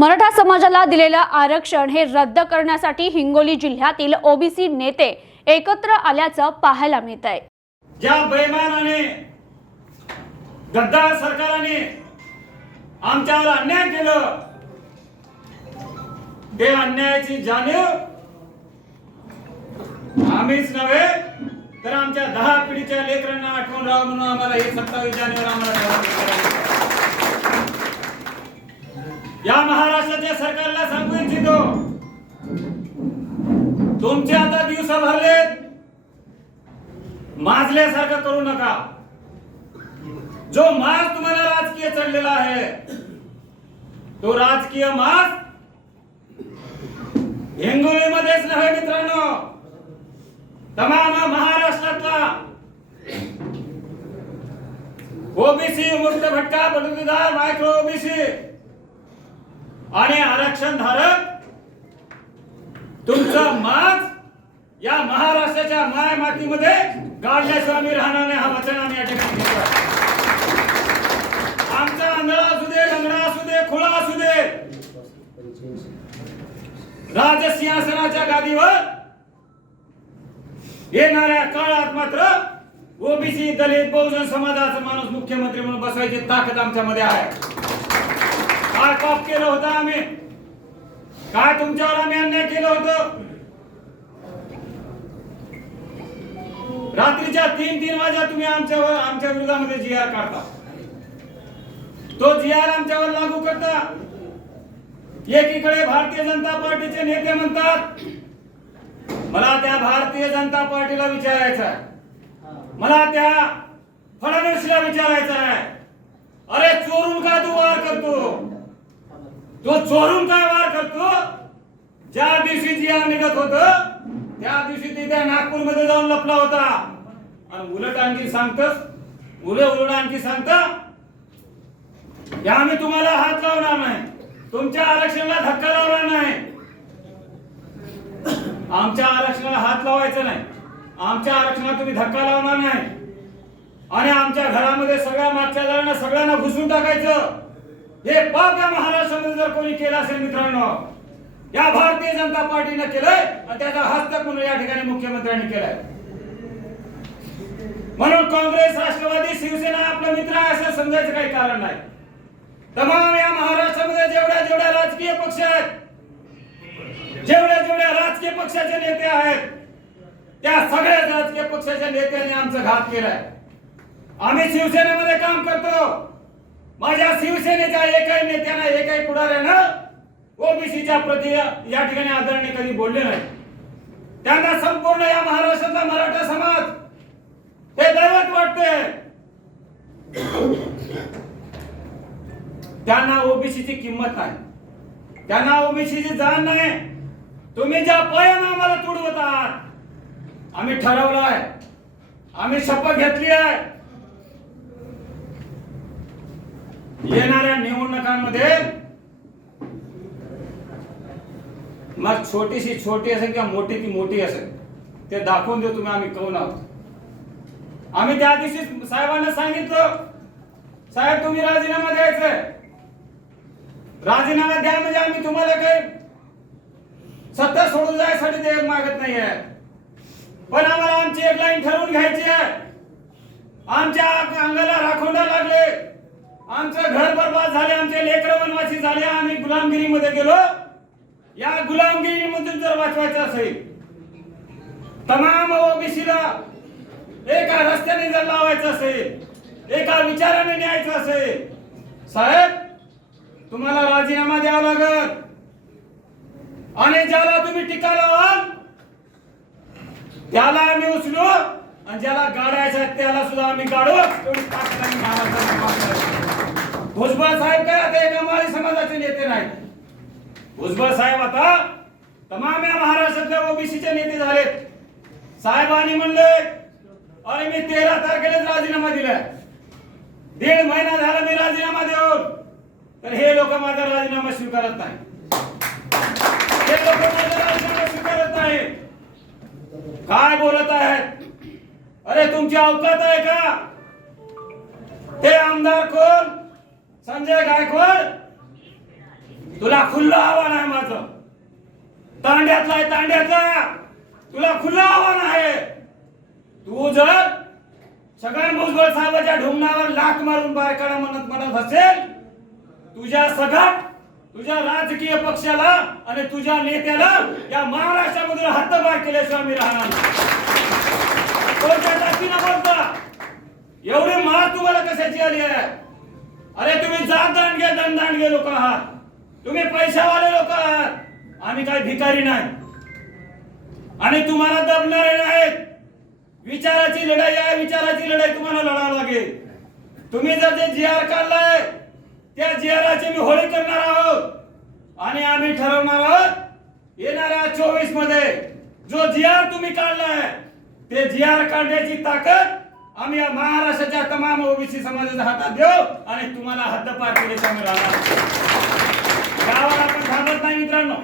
मराठा समाजाला दिलेलं आरक्षण हे रद्द करण्यासाठी हिंगोली जिल्ह्यातील ओबीसी नेते एकत्र आल्याचं पाहायला मिळत आहे. ज्या बैमानाने गद्दार सरकारने आमच्यावर अन्याय केलं ते अन्यायाची जाणीव आम्हीच नव्हे तर आमच्या दहा पिढीच्या लेकरांना आठवण राहा म्हणून आम्हाला हे सत्तावीस जानेवारी आम्हाला तुमचे आता दिवस भरलेत. माजल्यासारखं करू नका. जो मास तुम्हाला राजकीय चढलेला आहे तो राजकीय मास हिंगोलीमध्येच नव्हे मित्रांनो तमाम महाराष्ट्रातला. ओबीसी मुक्त भटका बलुतेदार मायक्रो ओबीसी. आणि आरक्षण धारक तुमचा माज या महाराष्ट्राच्या माय मातीमध्ये गाडल्याशिवाय आम्ही राहणार नाही हा वचन आम्ही या ठिकाणी आमचा आंधळा असू दे लंगडा असू दे खुळा असू दे राजसिंहासनाच्या गादीवर येणाऱ्या काळात मात्र ओबीसी दलित बहुजन समाजाचा माणूस मुख्यमंत्री म्हणून बसवायची ताकद आमच्यामध्ये आहे. काय पाप केलं होतं आम्ही. काय तुमच्यावर आम्ही अन्याय केलं होत? रात्रीच्या तीन तीन वाजता तुम्ही आमच्यावर आमच्या विरोधामध्ये जी आर काढता. तो जी आर आमच्यावर लागू करता. एकीकडे भारतीय जनता पार्टीचे नेते म्हणतात मला त्या भारतीय जनता पार्टीला विचारायचं आहे. मला त्या फडणवीसला विचारायचं आहे. अरे चोरून का तू वार करतो? तो चोरून काय वार करतो ज्या दिवशी जिया निघत होत त्या दिवशी ते त्या नागपूरमध्ये जाऊन लपला होता. आणि उलट आणखी सांगतस उलट उलट आणखी सांगता या आम्ही तुम्हाला हात लावणार नाही. तुमच्या आरक्षणाला धक्का लावणार नाही. आमच्या आरक्षणाला हात लावायचा नाही. आमच्या आरक्षणाला तुम्ही धक्का लावणार नाही. आणि आमच्या घरामध्ये सगळ्या मागच्या जणांना सगळ्यांना घुसून टाकायचं. हे पाप या महाराष्ट्रामध्ये जर कोणी केलं असेल मित्रांनो या भारतीय जनता पार्टीनं केलंय आणि त्याचा हस्तक म्हणून या ठिकाणी मुख्यमंत्र्यांनी केलाय. म्हणून काँग्रेस राष्ट्रवादी शिवसेना आपला मित्र आहे असं समजायचं काही कारण नाही. तमाम या महाराष्ट्रामध्ये जेवढ्या जेवढ्या राजकीय पक्ष आहेत जेवढ्या जेवढ्या राजकीय पक्षाचे नेते आहेत त्या सगळ्या राजकीय पक्षाच्या नेत्यांनी आमचा घात केलाय. आम्ही शिवसेनेमध्ये काम करतो. माझ्या शिवसेनेच्या एकाही नेत्यानं एकाही पुढाऱ्यानं ओबीसीच्या प्रति या ठिकाणी आदरणे कधी बोलले नाही. त्यांना संपूर्ण या महाराष्ट्रातला मराठा समाज हे दैवत वाटते. त्यांना ओबीसीची किंमत नाही. त्यांना ओबीसीची जाण नाही. तुम्ही ज्या पायानं आम्हाला तुडवत आहात आम्ही आहे आम्ही शपथ घेतली आहे. येणाऱ्या निवडणुकांमध्ये मग छोटीशी छोटी असेल किंवा मोठी ती मोठी असेल ते दाखवून देऊ तुम्ही आम्ही कोण आहोत. आम्ही त्या दिवशी साहेबांना सांगितलं साहेब तुम्ही राजीनामा द्यायचंय राजीनामा द्या म्हणजे आम्ही तुम्हाला काही सत्ता सोडून जायसाठी ते मागत नाहीये पण आम्हाला आमची एक लाईन ठरवून घ्यायची आहे. आमच्या अंगाला आमचं घर बर्बाद झाले आमचे लेकर वनवासी झाले आम्ही गुलामगिरीमध्ये गेलो. या गुलामगिरीमधून जर वाचवायचं असेल तमाम ओबीसीला एका रस्त्याने जर लावायचं असेल एका विचाराने न्यायचं असेल साहेब तुम्हाला राजीनामा द्यावा लागत आणि ज्याला तुम्ही टीका लावाल त्याला आम्ही उचलू आणि ज्याला गाडायचं आहे त्याला सुद्धा आम्ही गाडू. भुजबळ साहेब काय आता एका माळी समाजाचे नेते नाहीत? भुजबळ साहेब आता तमाम या महाराष्ट्रातल्या ओबीसीचे नेते झालेत. साहेबांनी म्हणले अरे मी तेरा तारखेलाच राजीनामा दिलाय. दीड महिना झाला मी राजीनामा देऊन. तर हे लोक माझा राजीनामा स्वीकारत नाही हे लोक माझा राजीनामा स्वीकारत नाही काय बोलत आहेत? अरे तुमची अवकात आहे का? ते आमदार कोण? संजय गायकवाड तुला खुल्लं आव्हान आहे माझं. तांड्यातला आहे तांड्यातला तुला खुलं आव्हान आहे. तू जर सगळ्या भुजबळ साहेबाच्या ढुंगणावर लाख मारून बारकाडा म्हणत म्हणत असेल तुझ्या सगळ्यात तुझ्या राजकीय पक्षाला आणि तुझ्या नेत्याला या महाराष्ट्रामधून हद्दपार केल्याशिवाय मी राहणार नाही. एवढी मार तुम्हाला कशाची आली आहे? अरे तुम्ही जात दांडगे दणदांडगे लोक आहात. तुम्ही पैशावाले लोक आहात. आम्ही काही भिकारी नाही. आणि तुम्हाला दबणारे नाहीत. विचाराची लढाई आहे विचाराची लढाई तुम्हाला लढावं लागेल. तुम्ही जर जे जी आर काढलाय त्या जी मी होळी करणार आहोत. आणि आम्ही ठरवणार आहोत येणाऱ्या चोवीसमध्ये जो जी आर तुम्ही काढलाय ते जी आर काढण्याची ताकद आम्ही या महाराष्ट्राच्या तमाम ओबीसी समाजाचा हातात देऊ आणि तुम्हाला हद्दपार पुरेशा मिळाला गावाला आपण थांबत नाही मित्रांनो.